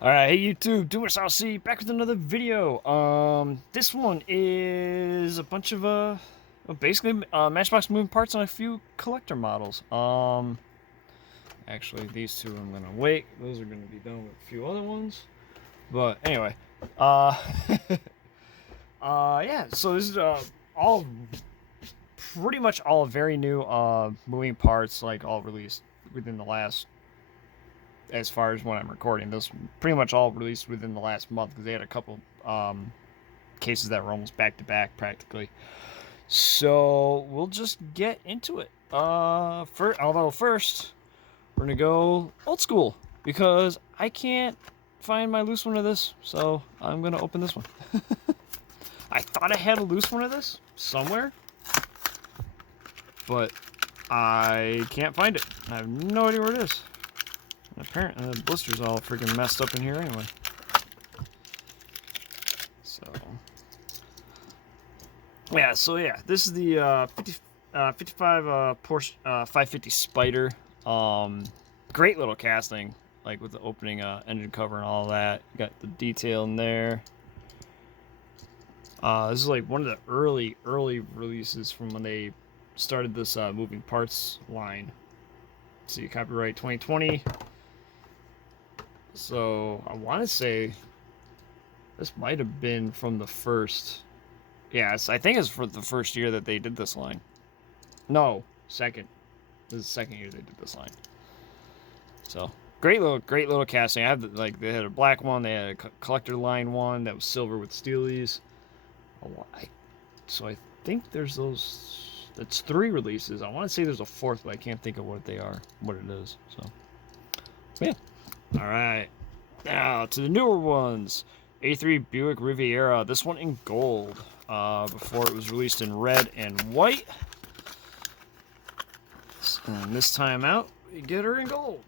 Alright, hey YouTube, DoerSLC, back with another video. This one is a bunch of, basically, Matchbox Moving Parts on a few collector models. Actually, these two I'm gonna wait. Those are gonna be done with a few other ones. But, anyway, uh, yeah, so this is, all, pretty much all very new, moving parts, like, all released within the last, as far as when I'm recording this, pretty much all released within the last month because they had a couple cases that were almost back to back practically. So we'll just get into it. Although first we're gonna go old school because I can't find my loose one of this, so I'm gonna open this one. I thought I had a loose one of this somewhere, but I can't find it. I have no idea where it is. Apparently the blister's all freaking messed up in here anyway. So this is the 55 Porsche 550 Spider. Great little casting, like with the opening engine cover and all that. You got the detail in there. This is like one of the early releases from when they started this moving parts line. Let's see, copyright 2020. So I want to say this might have been from the first. Yes, I think it's for the first year that they did this line. No, second. This is the second year they did this line. So great little casting. I have they had a black one. They had a collector line one that was silver with steelies. So I think there's those. That's 3 releases. I want to say there's a 4th, but I can't think of what they are, what it is. So yeah. All right, now to the newer ones. 83 Buick Riviera. This one in gold. Before it was released in red and white. And this time out, we get her in gold.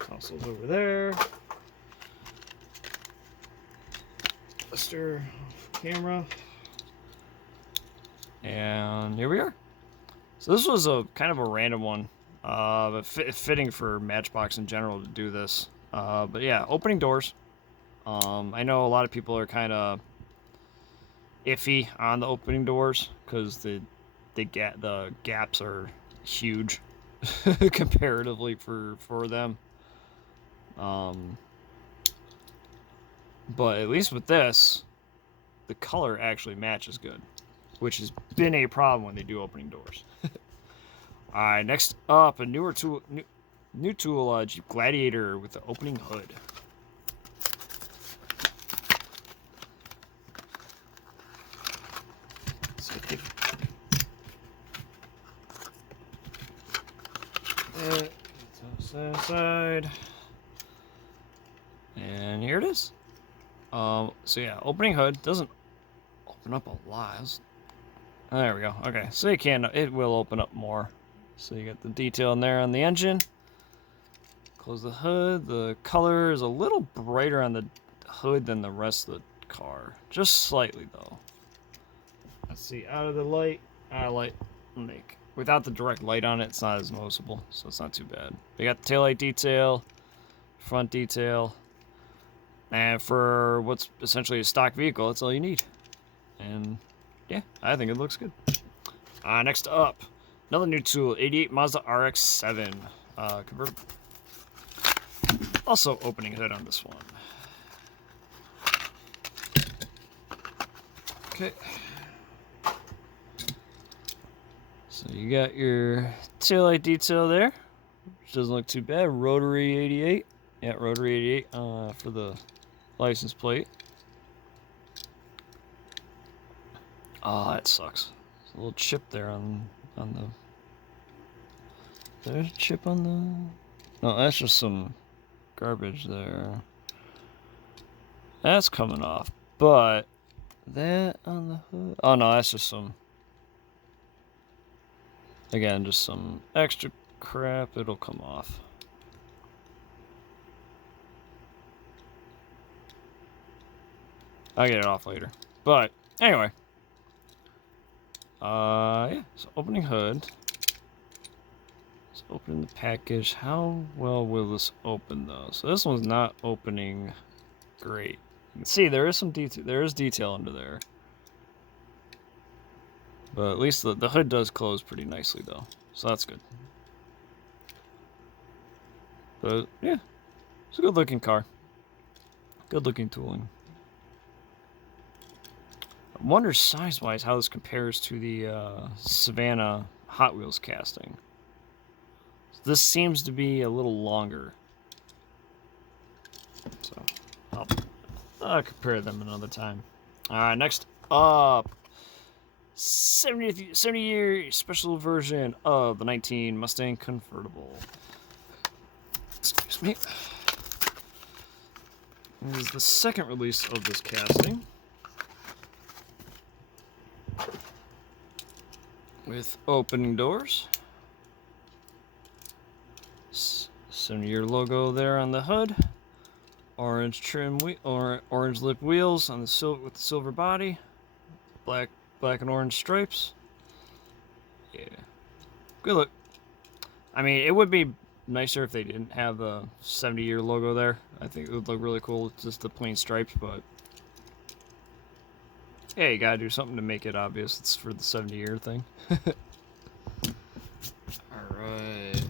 Console's over there. Blister camera. And here we are. So this was a kind of a random one. But fitting for Matchbox in general to do this. But yeah, opening doors. I know a lot of people are kind of iffy on the opening doors because the gaps are huge comparatively for them. But at least with this, the color actually matches good, which has been a problem when they do opening doors. All right, next up, a new tool, Jeep Gladiator with the opening hood. Side. And here it is. So yeah, opening hood doesn't open up a lot. There we go. Okay, so it will open up more. So you got the detail in there on the engine. Close the hood. The color is a little brighter on the hood than the rest of the car. Just slightly though. Let's see, out of the light. Without the direct light on it, it's not as noticeable, so it's not too bad. We got the taillight detail, front detail, and for what's essentially a stock vehicle, that's all you need. And yeah, I think it looks good. Next up, another new tool, 88 Mazda RX-7 convertible. Also opening hood on this one. Okay. So you got your taillight detail there, which doesn't look too bad. Rotary 88. Yeah, Rotary 88 for the license plate. Oh, that sucks. There's a little chip there on the... There's a chip on the... No, that's just some garbage there. That's coming off. But that on the hood... Oh, no, that's just some... Again, just some extra crap. It'll come off. I'll get it off later. But anyway, yeah. So opening hood. Let's open the package. How well will this open though? So this one's not opening great. You can see there is some detail. There is detail under there, but at least the hood does close pretty nicely though, so that's good. But yeah, it's a good looking car. Good looking tooling. I wonder size wise how this compares to the Savannah Hot Wheels casting. This seems to be a little longer. So I'll compare them another time. Alright, next up, 70-year special version of the 19 Mustang convertible. Excuse me. This is the second release of this casting, with opening doors. 70-year logo there on the hood. Orange trim orange lip wheels on the with the silver body. Black and orange stripes. Yeah. Good look. I mean, it would be nicer if they didn't have the 70-year logo there. I think it would look really cool, just the plain stripes, but yeah, you gotta do something to make it obvious it's for the 70-year thing. Alright.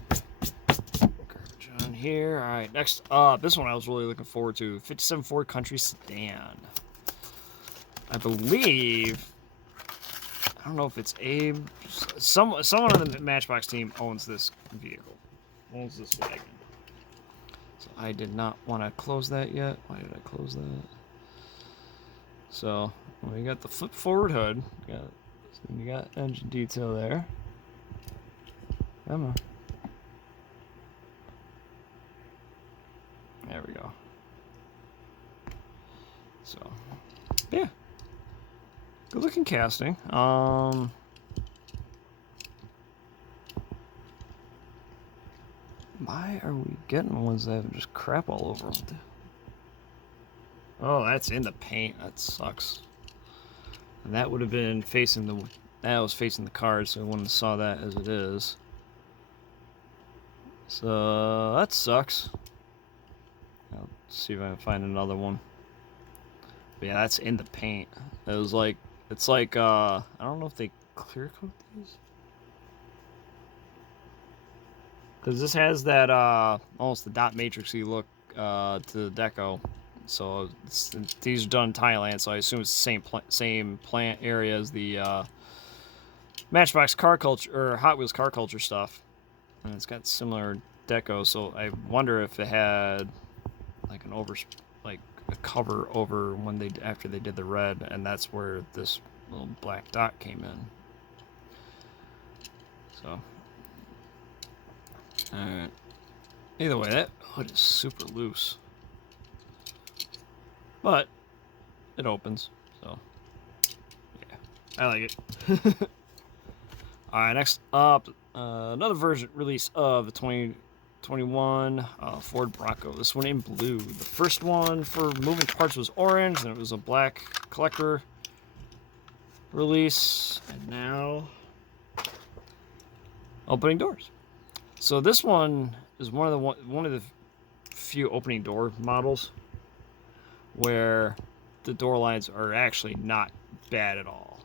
Garbage on here. Alright, next up, this one I was really looking forward to. 57 Ford Country Sedan. I believe, I don't know if it's Abe, someone on the Matchbox team owns this vehicle. Owns this wagon. So I did not want to close that yet. Why did I close that? So we got the flip forward hood. You got engine detail there. Come on. There we go. So yeah, good looking casting. Why are we getting ones that have just crap all over them? Oh, that's in the paint. That sucks. And that would have been facing the... That was facing the card, so I wouldn't have saw that as it is. So, that sucks. I'll see if I can find another one. But yeah, that's in the paint. It was like... It's like, I don't know if they clear coat these. Because this has that, almost the dot matrixy look to the deco. So these are done in Thailand, so I assume it's the same plant area as the Matchbox car culture, or Hot Wheels car culture stuff. And it's got similar deco, so I wonder if it had like a cover over when after they did the red, and that's where this little black dot came in. So... Alright. Either way, that hood is super loose. But it opens, so yeah, I like it. Alright, next up, another version release of the 2021 Ford Bronco. This one in blue. The first one for moving parts was orange, and it was a black collector release, and now opening doors. So this one is one of the few opening door models where the door lines are actually not bad at all.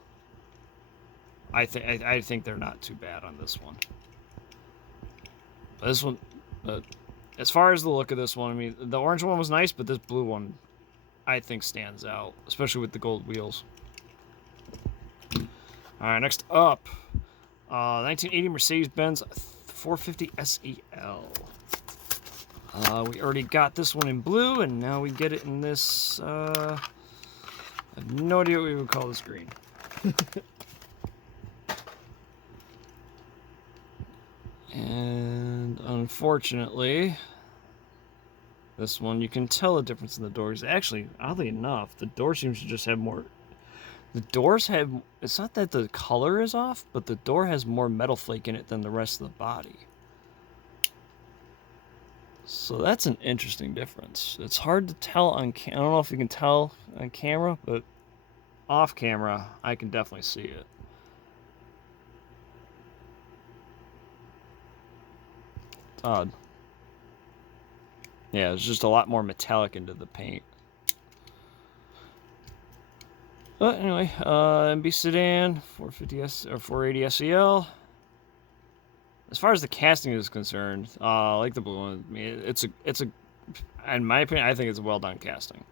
I think they're not too bad on this one. But this one, as far as the look of this one, I mean, the orange one was nice, but this blue one, I think, stands out, especially with the gold wheels. All right, next up, 1980 Mercedes-Benz 450 SEL. We already got this one in blue, and now we get it in this, I have no idea what we would call this green. And unfortunately, this one, you can tell the difference in the doors. Actually, oddly enough, the door seems to just have more... The doors have... It's not that the color is off, but the door has more metal flake in it than the rest of the body. So that's an interesting difference. It's hard to tell on I don't know if you can tell on camera, but off camera, I can definitely see it. Odd. Yeah, it's just a lot more metallic into the paint. But anyway, MB Sedan, 450S or 480 SEL. As far as the casting is concerned, like the blue one, I mean, it's a, in my opinion, I think it's a well done casting.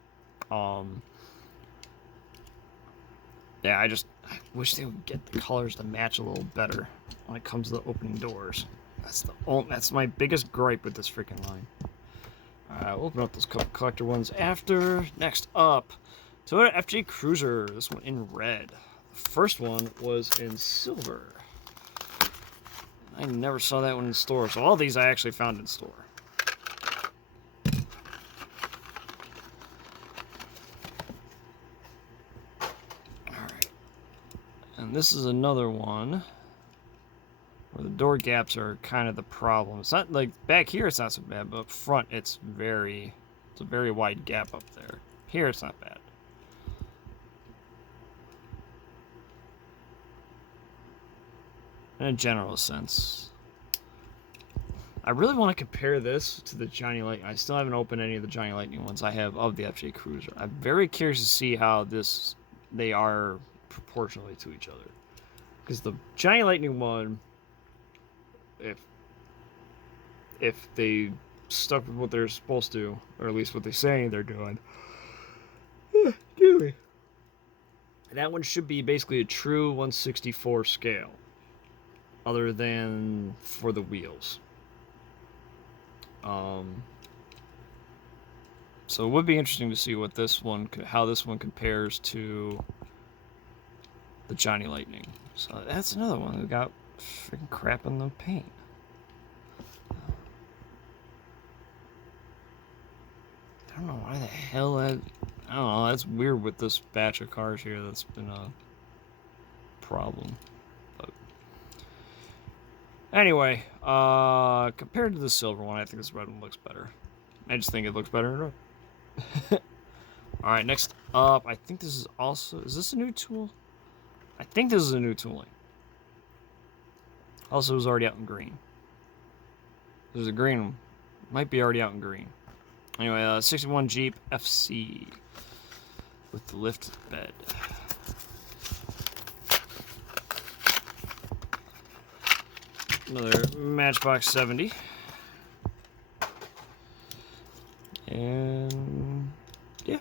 Yeah, I wish they would get the colors to match a little better when it comes to the opening doors. That's my biggest gripe with this freaking line. Alright, we'll open up those couple collector ones after. Next up, Toyota FJ Cruiser. This one in red. The first one was in silver. I never saw that one in store, so all these I actually found in store. Alright. And this is another one where the door gaps are kind of the problem. It's not like back here it's not so bad, but up front it's a very wide gap up there. Here it's not bad. In a general sense. I really want to compare this to the Johnny Lightning. I still haven't opened any of the Johnny Lightning ones I have of the FJ Cruiser. I'm very curious to see how they are proportionally to each other. Because the Johnny Lightning one, if they stuck with what they're supposed to, or at least what they're saying they're doing, excuse me, that one should be basically a true 1/64 scale. Other than for the wheels. So it would be interesting to see what how this one compares to the Johnny Lightning. So that's another one who got freaking crap in the paint. I don't know why the hell I don't know, that's weird with this batch of cars here. That's been a problem. Anyway, compared to the silver one, I think this red one looks better. I just think it looks better in red. Alright, next up, I think this is also... Is this a new tool? I think this is a new tooling. Also, it was already out in green. There's a green one. Might be already out in green. Anyway, 61 Jeep FC with the lift bed. Another Matchbox 70. And yeah.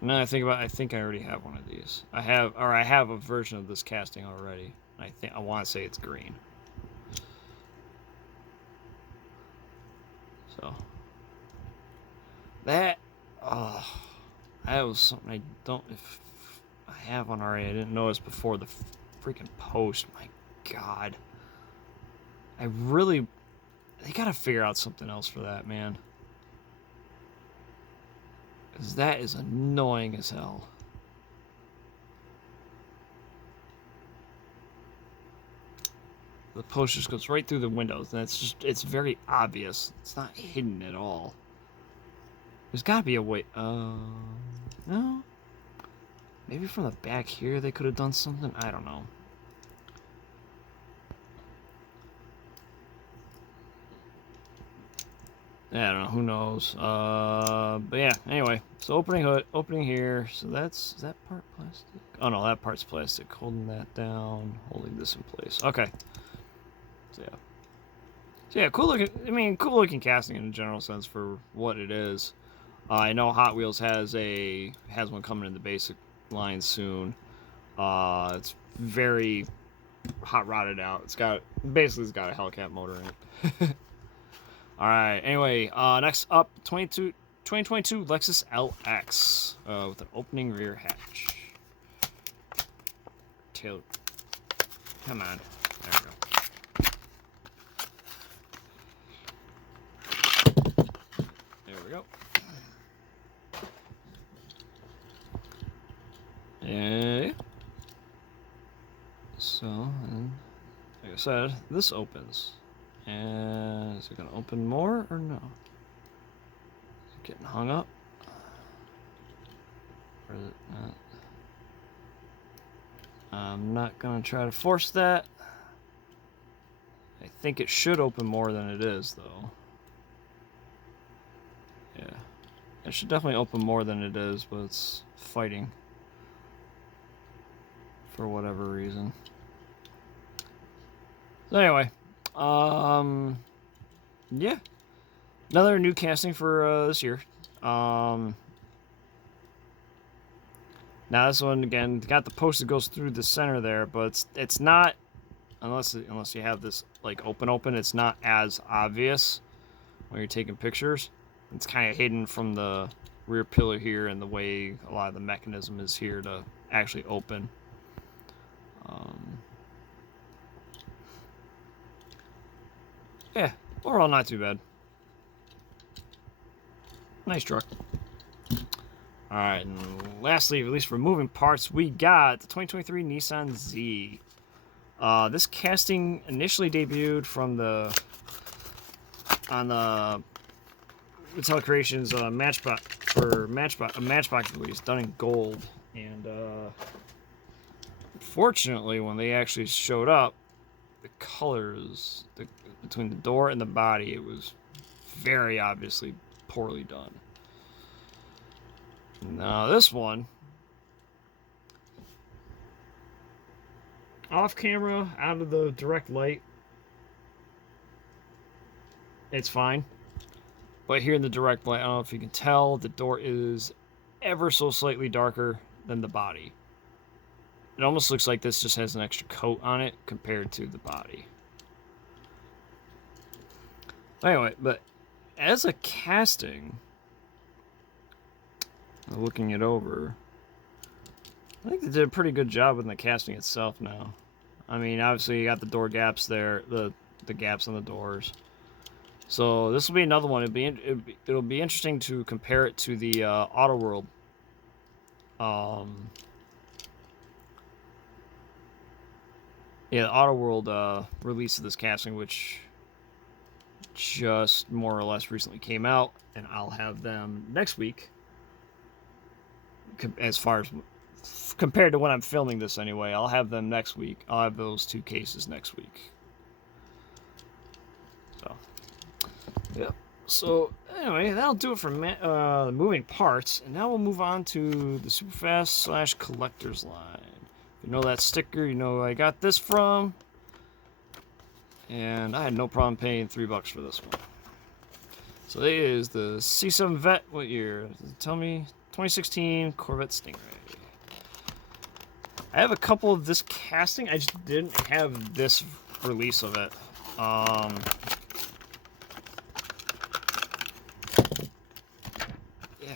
Now I think I already have one of these. I have a version of this casting already. I want to say it's green. So that was something if I have one already, I didn't notice before the freaking post. My God. They gotta figure out something else for that, man. Because that is annoying as hell. The post just goes right through the windows, and it's very obvious. It's not hidden at all. There's gotta be a way, no? Maybe from the back here they could have done something? I don't know. I don't know, who knows. But yeah, anyway. So opening here. So is that part plastic? Oh no, that part's plastic. Holding that down, holding this in place. Okay. So yeah, cool looking casting in a general sense for what it is. I know Hot Wheels has one coming in the basic line soon. It's very hot rodded out. It's got a Hellcat motor in it. Alright, anyway, next up, 2022 Lexus LX with an opening rear hatch. Tail. Come on. There we go. There we go. Yeah. So, like I said, this opens. And is it going to open more or no? Is it getting hung up? Or is it not? I'm not going to try to force that. I think it should open more than it is, though. Yeah. It should definitely open more than it is, but it's fighting. For whatever reason. So anyway. Yeah. Another new casting for this year. Now this one, again, got the post that goes through the center there, but it's not... Unless you have this like open, it's not as obvious when you're taking pictures. It's kind of hidden from the rear pillar here and the way a lot of the mechanism is here to actually open. Yeah, overall not too bad. Nice truck. Alright, and lastly, at least for moving parts, we got the 2023 Nissan Z. This casting initially debuted from on the Mattel Creations Matchbox release, done in gold, and unfortunately, when they actually showed up, the colors between the door and the body, it was very obviously poorly done. Now this one, off camera, out of the direct light, it's fine. But here in the direct light, I don't know if you can tell, the door is ever so slightly darker than the body. It almost looks like this just has an extra coat on it compared to the body. Anyway, but as a casting, looking it over, I think they did a pretty good job with the casting itself now. I mean, obviously you got the door gaps there, the gaps on the doors. So this will be another one. It'll be interesting to compare it to the Auto World. Yeah, the Auto World release of this casting, which just more or less recently came out, and I'll have them next week. As far as compared to when I'm filming this anyway, I'll have them next week. I'll have those two cases next week. So, yeah. So, anyway, that'll do it for the moving parts. And now we'll move on to the Superfast / Collector's line. If you know that sticker, you know where I got this from. And I had no problem paying $3 for this one. So, it is the C7 Vet. What year? Does it tell me? 2016 Corvette Stingray. I have a couple of this casting. I just didn't have this release of it. Yeah,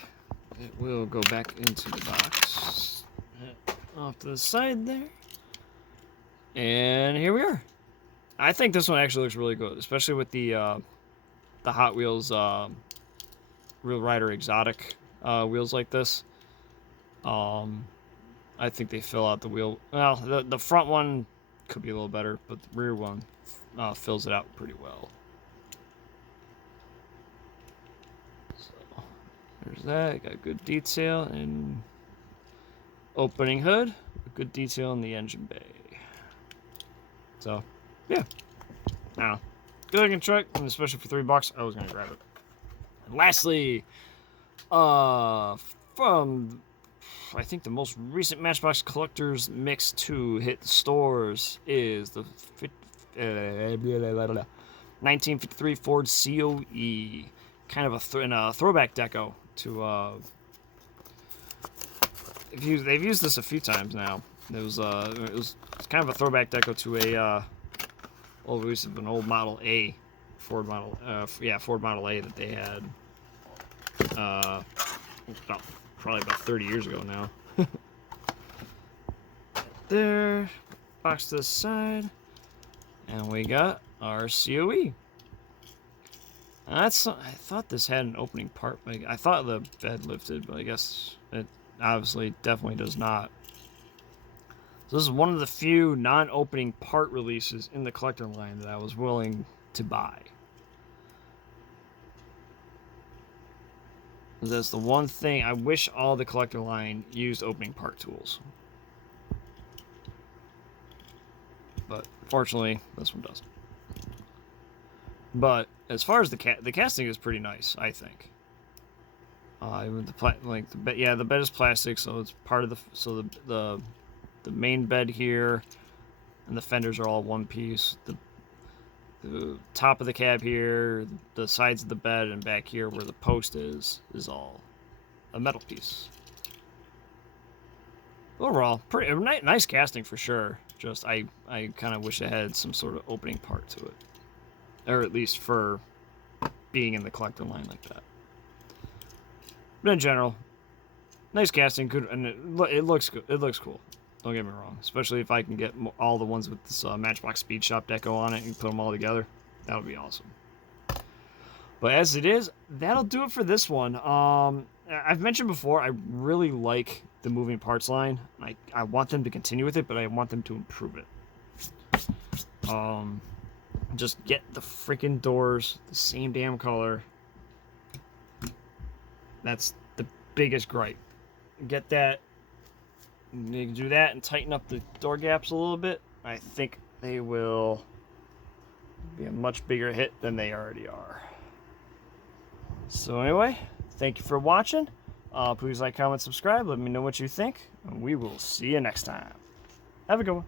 it will go back into the box. Off to the side there. And here we are. I think this one actually looks really good, especially with the Hot Wheels Real Rider Exotic wheels like this. I think they fill out the wheel. Well, the front one could be a little better, but the rear one fills it out pretty well. So there's that. Got good detail and opening hood. Good detail in the engine bay. So yeah, now good looking truck, and especially for $3, I was gonna grab it. And lastly, from I think the most recent Matchbox Collectors Mix 2 hit the stores is the 1953 Ford COE, kind of a throwback deco to. They've used this a few times now. It was kind of a throwback deco to a old release of an old Model A, Ford Model A that they had. Probably about 30 years ago now. There, box to the side, and we got our COE. I thought this had an opening part. I thought the bed lifted, but I guess it obviously definitely does not. So this is one of the few non-opening part releases in the collector line that I was willing to buy. That's the one thing I wish all the collector line used opening part tools. But fortunately, this one doesn't. But as far as the casting is pretty nice, I think. Even the bed is plastic, so it's part of the main bed here, and the fenders are all one piece. The top of the cab here, the sides of the bed, and back here where the post is all a metal piece. Overall, pretty nice casting for sure. Just I kind of wish it had some sort of opening part to it, or at least for being in the collector line like that. But in general, nice casting, good, and it looks good. It looks cool. Don't get me wrong, especially if I can get all the ones with this Matchbox Speed Shop deco on it and put them all together. That would be awesome. But as it is, that'll do it for this one. I've mentioned before, I really like the moving parts line. I want them to continue with it, but I want them to improve it. Just get the freaking doors the same damn color. That's the biggest gripe. Get that. You can do that and tighten up the door gaps a little bit. I think they will be a much bigger hit than they already are. So anyway, thank you for watching. Please like, comment, subscribe. Let me know what you think. And we will see you next time. Have a good one.